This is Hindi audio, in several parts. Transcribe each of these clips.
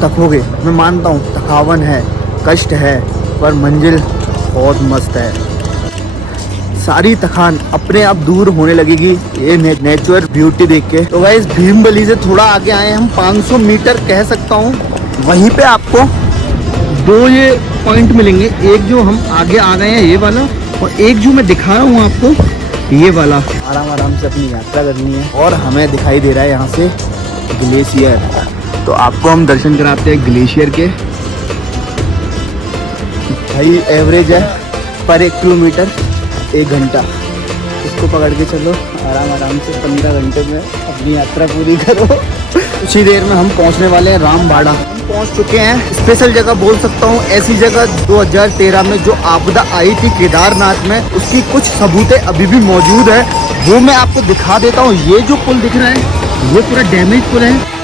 थकोगे, मैं मानता हूँ, थकावन है, कष्ट है, पर मंजिल बहुत मस्त है। सारी थकान अपने आप दूर होने लगेगी ये नेचुरल ब्यूटी देख के। तो गाइस भीमबली से थोड़ा आगे आए हम, 500 मीटर कह सकता हूँ। वहीं पे आपको दो ये पॉइंट मिलेंगे, एक जो हम आगे आ गए हैं ये वाला, और एक जो मैं दिखा रहा हूँ आपको ये वाला। आराम आराम से अपनी यात्रा करनी है और हमें दिखाई दे रहा है यहाँ से ग्लेशियर। तो आपको हम दर्शन कराते हैं ग्लेशियर के। भाई एवरेज है पर 1 किलोमीटर 1 घंटा, इसको पकड़ के चलो आराम आराम से, 15 घंटे में अपनी यात्रा पूरी करो। कुछ ही देर में हम पहुंचने वाले हैं रामबाड़ा। हम पहुंच चुके हैं, स्पेशल जगह बोल सकता हूं। ऐसी जगह 2013 में जो आपदा आई थी केदारनाथ में, उसकी कुछ सबूतें अभी भी मौजूद है, वो मैं आपको दिखा देता हूँ। ये जो पुल दिख रहा है ये पूरा डैमेज पुल है।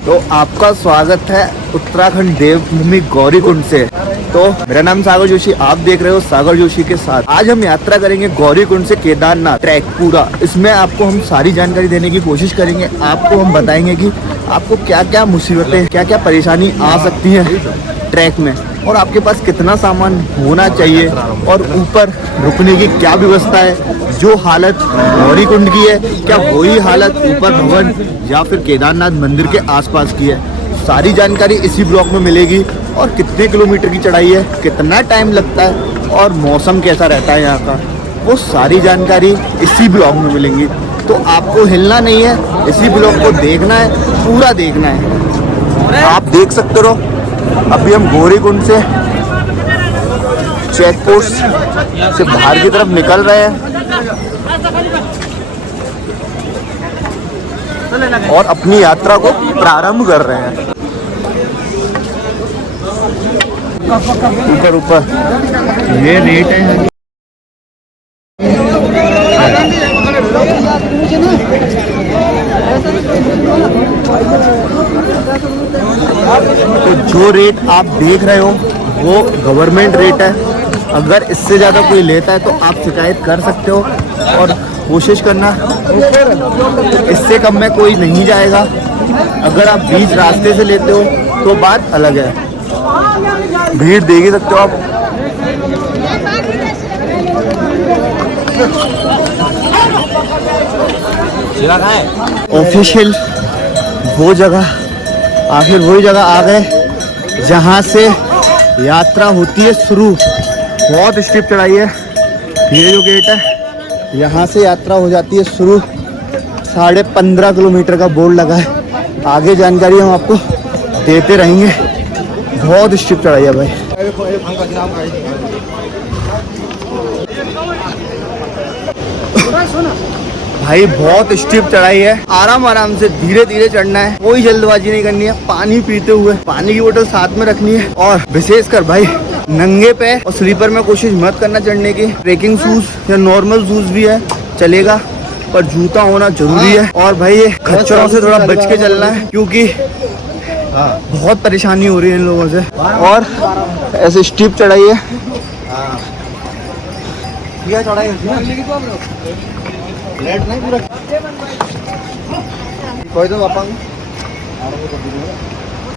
तो आपका स्वागत है उत्तराखंड देवभूमि गौरीकुंड से। तो मेरा नाम सागर जोशी, आप देख रहे हो सागर जोशी के साथ। आज हम यात्रा करेंगे गौरीकुंड से केदारनाथ ट्रैक पूरा। इसमें आपको हम सारी जानकारी देने की कोशिश करेंगे। आपको हम बताएंगे कि आपको क्या क्या मुसीबतें, क्या क्या परेशानी आ सकती है ट्रैक में, और आपके पास कितना सामान होना चाहिए, और ऊपर रुकने की क्या व्यवस्था है। जो हालत गौरीकुंड की है, क्या वही हालत ऊपर भवन या फिर केदारनाथ मंदिर के आसपास की है। सारी जानकारी इसी ब्लॉग में मिलेगी। और कितने किलोमीटर की चढ़ाई है, कितना टाइम लगता है, और मौसम कैसा रहता है यहाँ का, वो सारी जानकारी इसी ब्लॉग में मिलेंगी। तो आपको हिलना नहीं है, इसी ब्लॉग को देखना है, पूरा देखना है। आप देख सकते हो अभी हम गौरीकुंड से चेक पोस्ट से बाहर की तरफ निकल रहे हैं और अपनी यात्रा को प्रारंभ कर रहे हैं। ऊपर ऊपर ये रेट है। तो जो रेट आप देख रहे हो वो गवर्नमेंट रेट है। अगर इससे ज़्यादा कोई लेता है तो आप शिकायत कर सकते हो, और कोशिश करना इससे कम में कोई नहीं जाएगा। अगर आप बीच रास्ते से लेते हो तो बात अलग है। भीड़ देख ही सकते हो आप। ऑफिशियल वो जगह, आखिर वही जगह आ गए जहाँ से यात्रा होती है शुरू। बहुत स्टीप चढ़ाई है। ये जो गेट है यहाँ से यात्रा हो जाती है शुरू। 15.5 किलोमीटर का बोर्ड लगा है। आगे जानकारी हम आपको देते रहेंगे। बहुत स्टीप चढ़ाई है भाई। भाई बहुत स्टीप चढ़ाई है। आराम आराम से धीरे धीरे चढ़ना है, कोई जल्दबाजी नहीं करनी है। पानी पीते हुए, पानी की बोतल साथ में रखनी है, और विशेषकर भाई नंगे पे और स्लीपर में कोशिश मत करना चढ़ने की। ट्रेकिंग शूज या नॉर्मल शूज भी है चलेगा, पर जूता होना जरूरी है। और भाई ये खच्चरों से थोड़ा बच के चलना है, क्योंकि बहुत परेशानी हो रही है इन लोगों से। और ऐसे स्टीप चढ़ाई है।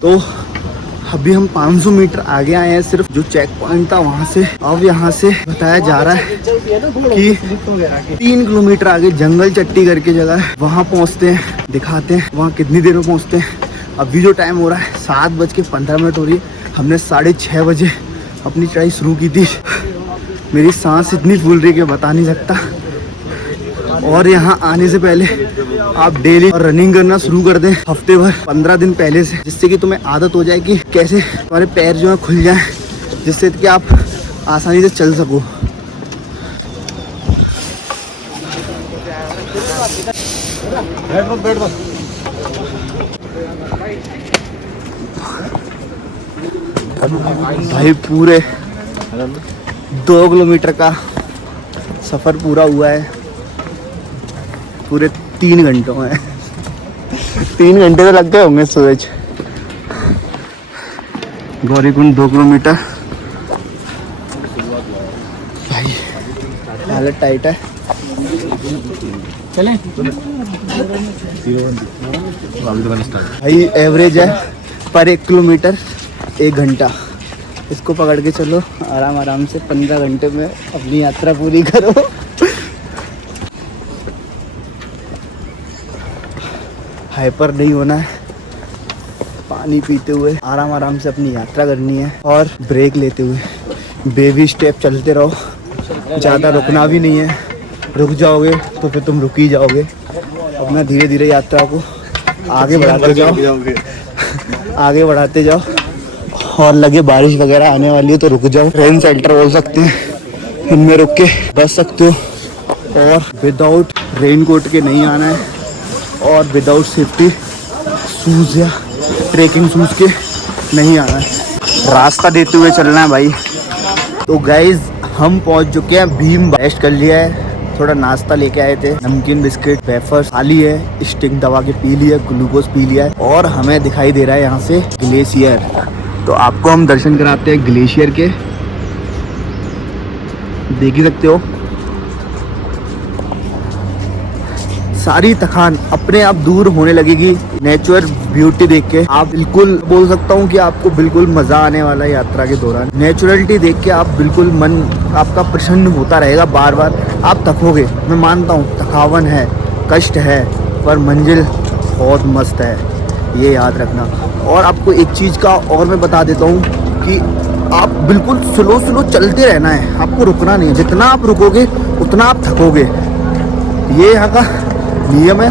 तो अभी हम 500 मीटर आगे आए हैं, सिर्फ जो चेक पॉइंट था वहाँ से। अब यहाँ से बताया जा रहा है कि 3 किलोमीटर आगे जंगल चट्टी करके जगह है, वहाँ पहुँचते हैं। दिखाते हैं वहाँ कितनी देर में पहुँचते हैं। अभी जो टाइम हो रहा है 7:15 हो रही है। हमने 6:30 बजे अपनी चढ़ाई शुरू की थी। मेरी सांस इतनी फूल रही है कि बता नहीं सकता। और यहाँ आने से पहले आप डेली रनिंग करना शुरू कर दें, हफ्ते भर 15 दिन पहले से, जिससे कि तुम्हें आदत हो जाए कि कैसे तुम्हारे पैर जो है खुल जाएं, जिससे कि आप आसानी से चल सको। भाई पूरे 2 किलोमीटर का सफ़र पूरा हुआ है पूरे 3 घंटों में। 3 घंटे तो लग गए होंगे सूरज। गौरीकुंड 2 किलोमीटर। भाई हालत टाइट है। चलें भाई एवरेज है पर 1 किलोमीटर 1 घंटा। इसको पकड़ के चलो आराम आराम से 15 घंटे में अपनी यात्रा पूरी करो। हाइपर नहीं होना है, पानी पीते हुए आराम आराम से अपनी यात्रा करनी है और ब्रेक लेते हुए बेबी स्टेप चलते रहो। ज़्यादा रुकना भी नहीं है, रुक जाओगे तो फिर तुम रुक ही जाओगे। अपना धीरे धीरे यात्रा को आगे बढ़ाते जाओ, आगे बढ़ाते जाओ। और लगे बारिश वगैरह आने वाली है तो रुक जाओ, रेन शेल्टर बोल सकते हैं, इनमें रुक के बच सकते हो। और विदाउट रेन कोट के नहीं आना है और विदाउट सेफ्टी शूज़ या ट्रेकिंग शूज़ के नहीं आना है। रास्ता देते हुए चलना है भाई। तो गाइज हम पहुंच चुके हैं भीम। रेस्ट कर लिया है, थोड़ा नाश्ता लेके आए थे, नमकीन बिस्किट वेफर्स खा ली है, स्टिंग दबा के पी लिया, ग्लूकोज पी लिया है। और हमें दिखाई दे रहा है यहाँ से ग्लेशियर। तो आपको हम दर्शन कराते हैं ग्लेशियर के। देख ही सकते हो सारी थकान अपने आप दूर होने लगेगी नेचुरल ब्यूटी देख के। आप बिल्कुल बोल सकता हूँ कि आपको बिल्कुल मजा आने वाला है यात्रा के दौरान। नेचुरलिटी देख के आप बिल्कुल मन आपका प्रसन्न होता रहेगा। बार बार आप थकोगे, मैं मानता हूँ थकावन है, कष्ट है, पर मंजिल बहुत मस्त है, ये याद रखना। और आपको एक चीज़ का और मैं बता देता हूँ कि आप बिल्कुल स्लो स्लो चलते रहना है, आपको रुकना नहीं है। जितना आप रुकोगे उतना आप थकोगे, ये यहाँ का नियम है।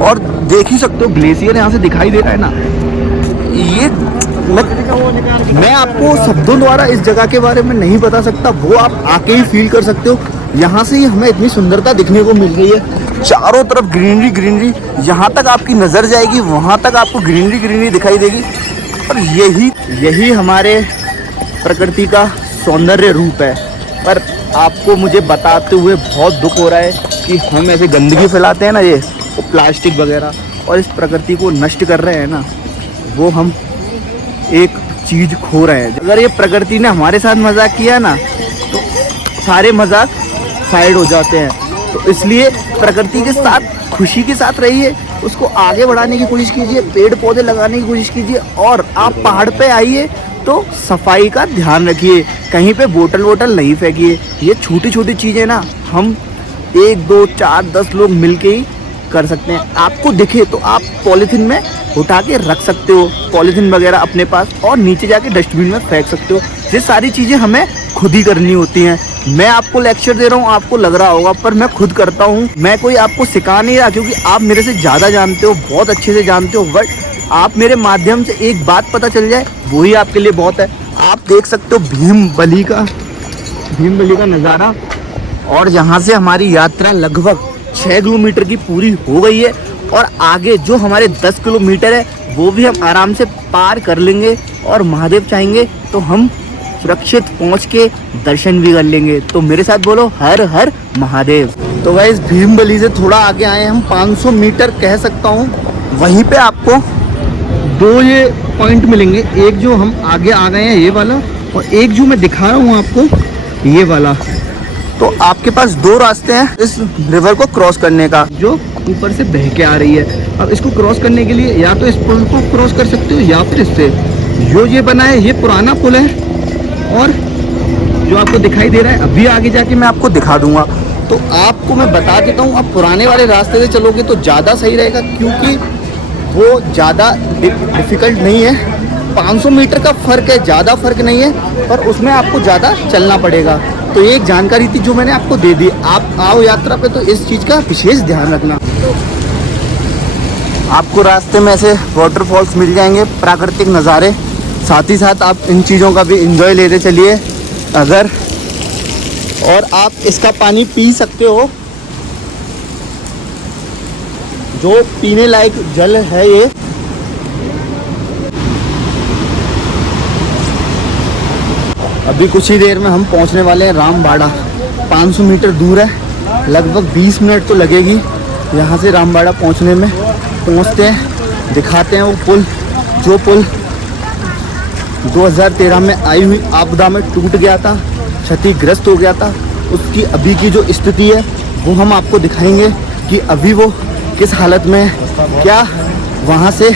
और देख ही सकते हो ग्लेशियर यहाँ से दिखाई दे रहा है ना। ये मैं आपको शब्दों द्वारा इस जगह के बारे में नहीं बता सकता, वो आप आके ही फील कर सकते हो। यहाँ से ही हमें इतनी सुंदरता दिखने को मिल रही है, चारों तरफ ग्रीनरी ग्रीनरी, जहाँ तक आपकी नज़र जाएगी वहाँ तक आपको ग्रीनरी ग्रीनरी दिखाई देगी। और यही हमारे प्रकृति का सौंदर्य रूप है। पर आपको मुझे बताते हुए बहुत दुख हो रहा है कि हम ऐसे गंदगी फैलाते हैं ना, ये प्लास्टिक वगैरह, और इस प्रकृति को नष्ट कर रहे हैं ना, वो हम एक चीज़ खो रहे हैं। अगर ये प्रकृति ने हमारे साथ मजाक किया ना तो सारे मजाक साइड हो जाते हैं। तो इसलिए प्रकृति के साथ खुशी के साथ रहिए, उसको आगे बढ़ाने की कोशिश कीजिए, पेड़ पौधे लगाने की कोशिश कीजिए। और आप पहाड़ पे आइए तो सफाई का ध्यान रखिए, कहीं पे बोतल वोटल नहीं फेंकिए। ये छोटी छोटी चीज़ें ना हम 1 2 4 10 लोग मिलके ही कर सकते हैं। आपको दिखे तो आप पॉलीथीन में उठा के रख सकते हो, पॉलीथीन वगैरह अपने पास, और नीचे जाके डस्टबिन में फेंक सकते हो। ये सारी चीज़ें हमें खुद ही करनी होती हैं। मैं आपको लेक्चर दे रहा हूँ, आपको लग रहा होगा, पर मैं खुद करता हूँ। मैं कोई आपको सिखा नहीं रहा, क्योंकि आप मेरे से ज़्यादा जानते हो, बहुत अच्छे से जानते हो। बट आप मेरे माध्यम से एक बात पता चल जाए, वही आपके लिए बहुत है। आप देख सकते हो भीम बली का नज़ारा। और यहाँ से हमारी यात्रा लगभग 6 किलोमीटर की पूरी हो गई है। और आगे जो हमारे 10 किलोमीटर है वो भी हम आराम से पार कर लेंगे। और महादेव चाहेंगे तो हम सुरक्षित पहुँच के दर्शन भी कर लेंगे। तो मेरे साथ बोलो हर हर महादेव। तो गाइस भीमबली से थोड़ा आगे आए हम, 500 मीटर कह सकता हूँ। वहीं पे आपको 2 ये पॉइंट मिलेंगे, एक जो हम आगे आ गए हैं ये वाला, और एक जो मैं दिखा रहा हूँ आपको ये वाला। तो आपके पास 2 रास्ते हैं इस रिवर को क्रॉस करने का, जो ऊपर से बह के आ रही है। अब इसको क्रॉस करने के लिए या तो इस पुल को क्रॉस कर सकते हो या फिर इससे। जो ये बना है ये पुराना पुल है, और जो आपको दिखाई दे रहा है अभी आगे जाके मैं आपको दिखा दूंगा। तो आपको मैं बता देता हूँ, आप पुराने वाले रास्ते से चलोगे तो ज़्यादा सही रहेगा, क्योंकि वो ज़्यादा डिफ़िकल्ट नहीं है। 500 मीटर का फ़र्क है, ज़्यादा फ़र्क नहीं है, पर उसमें आपको ज़्यादा चलना पड़ेगा। तो ये एक जानकारी थी जो मैंने आपको दे दी। आप आओ यात्रा पे तो इस चीज़ का विशेष ध्यान रखना। आपको रास्ते में ऐसे वाटरफॉल्स मिल जाएंगे, प्राकृतिक नज़ारे, साथ ही साथ आप इन चीज़ों का भी एंजॉय लेते चलिए। अगर और आप इसका पानी पी सकते हो, जो पीने लायक जल है ये। अभी कुछ ही देर में हम पहुंचने वाले हैं रामबाड़ा। 500 मीटर दूर है, लगभग 20 मिनट तो लगेगी यहाँ से रामबाड़ा पहुँचने में। पहुँचते हैं, दिखाते हैं वो पुल, जो पुल 2013 में आई हुई आपदा में टूट गया था, क्षतिग्रस्त हो गया था, उसकी अभी की जो स्थिति है वो हम आपको दिखाएंगे कि अभी वो किस हालत में है, क्या वहाँ से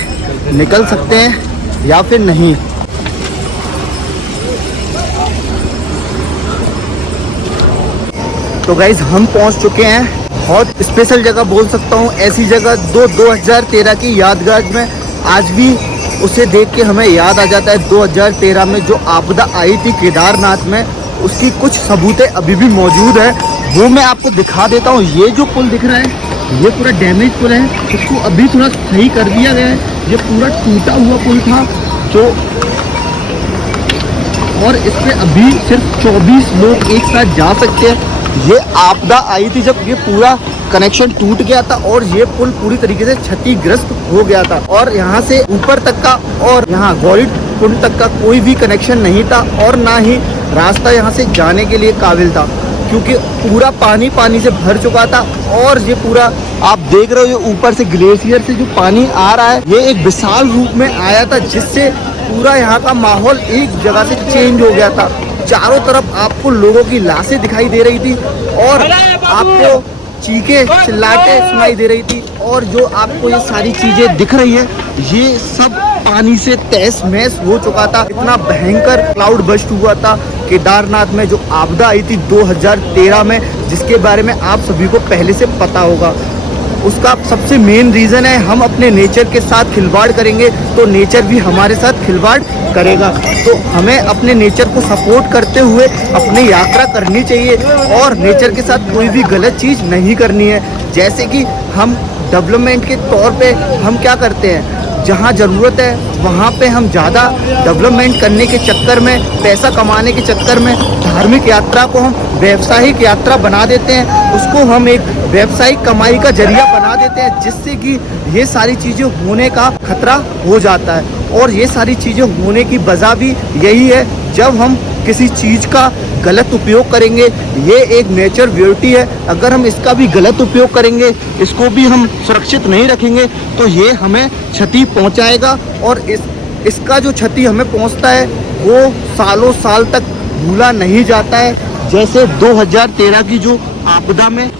निकल सकते हैं या फिर नहीं। तो गाइज हम पहुँच चुके हैं, बहुत स्पेशल जगह बोल सकता हूँ, ऐसी जगह 2013 की यादगार में आज भी उसे देख के हमें याद आ जाता है 2013 में जो आपदा आई थी केदारनाथ में, उसकी कुछ सबूतें अभी भी मौजूद है, वो मैं आपको दिखा देता हूँ। ये जो पुल दिख रहा है ये पूरा डैमेज पुल है, इसको अभी थोड़ा सही कर दिया गया है। ये पूरा टूटा हुआ पुल था जो, और इस पे अभी सिर्फ 24 लोग एक साथ जा सकते हैं। ये आपदा आई थी जब ये पूरा कनेक्शन टूट गया था और ये पुल पूरी तरीके से क्षतिग्रस्त हो गया था, और यहाँ से ऊपर तक का और यहाँ गौरी कुंड तक का कोई भी कनेक्शन नहीं था, और ना ही रास्ता यहाँ से जाने के लिए काबिल था, क्योंकि पूरा पानी से भर चुका था। और ये पूरा आप देख रहे हो, ये ऊपर से ग्लेशियर से जो पानी आ रहा है, ये एक विशाल रूप में आया था, जिससे पूरा यहाँ का माहौल एक जगह से चेंज हो गया था। चारों तरफ आपको लोगों की लाशें दिखाई दे रही थी, और आपको चीखे चिल्लाटे सुनाई दे रही थी, और जो आपको ये सारी चीजें दिख रही है, ये सब पानी से तहस महस हो चुका था। इतना भयंकर क्लाउड बस्ट हुआ था केदारनाथ में, जो आपदा आई थी 2013 में, जिसके बारे में आप सभी को पहले से पता होगा। उसका सबसे मेन रीज़न है, हम अपने नेचर के साथ खिलवाड़ करेंगे तो नेचर भी हमारे साथ खिलवाड़ करेगा। तो हमें अपने नेचर को सपोर्ट करते हुए अपनी यात्रा करनी चाहिए, और नेचर के साथ कोई भी गलत चीज़ नहीं करनी है। जैसे कि हम डेवलपमेंट के तौर पे हम क्या करते हैं, जहाँ ज़रूरत है वहाँ पे हम ज़्यादा डेवलपमेंट करने के चक्कर में, पैसा कमाने के चक्कर में धार्मिक यात्रा को हम व्यावसायिक यात्रा बना देते हैं, उसको हम एक व्यावसायिक कमाई का जरिया बना देते हैं, जिससे कि ये सारी चीज़ें होने का खतरा हो जाता है। और ये सारी चीज़ें होने की वजह भी यही है, जब हम किसी चीज़ का गलत उपयोग करेंगे। ये एक नेचर ब्यूटी है, अगर हम इसका भी गलत उपयोग करेंगे, इसको भी हम सुरक्षित नहीं रखेंगे, तो ये हमें क्षति पहुंचाएगा, और इसका जो क्षति हमें पहुंचता है वो सालों साल तक भूला नहीं जाता है। जैसे 2013 की जो आपदा में